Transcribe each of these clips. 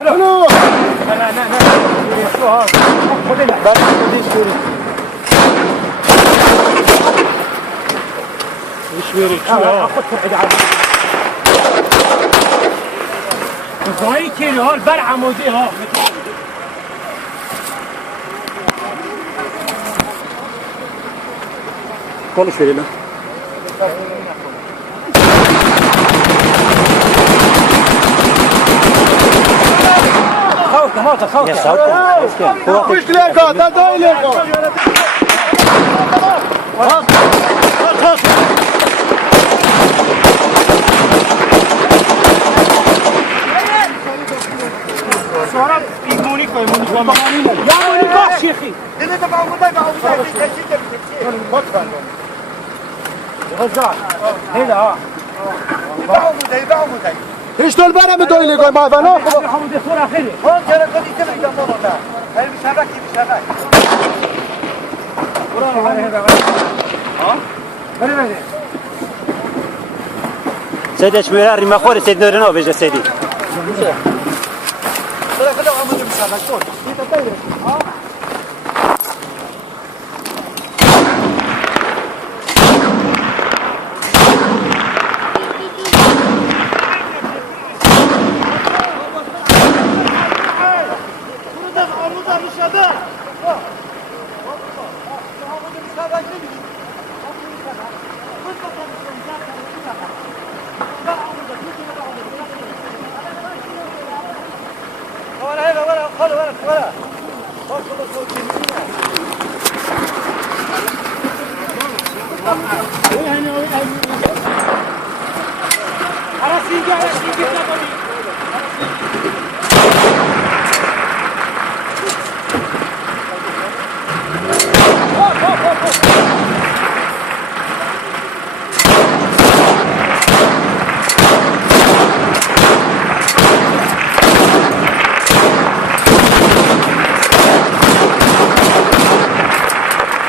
لا خذ لنا بس خذي سوري وشويرك شو خذ عاد زاي كيلو ها البرعه موزي ها كل شوي له خوته يا صوت مش ليكا ده ليكا صورة مونيكا يا مونيكا شيخي انت بعمل غزال هنا بعمل هیچ دل برم دوی نگاه ما فنا همون دستور آخری اون چرا کدی چه میگم بابا هر بیشتر کی بیشتر برو هذا ها بره سيدي شميرة ريما خوري سيد نورنا وبيجا سيدي برا كده عمود مسابقة شو انت تدري ها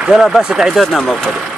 يلا بس تعيدونا موقف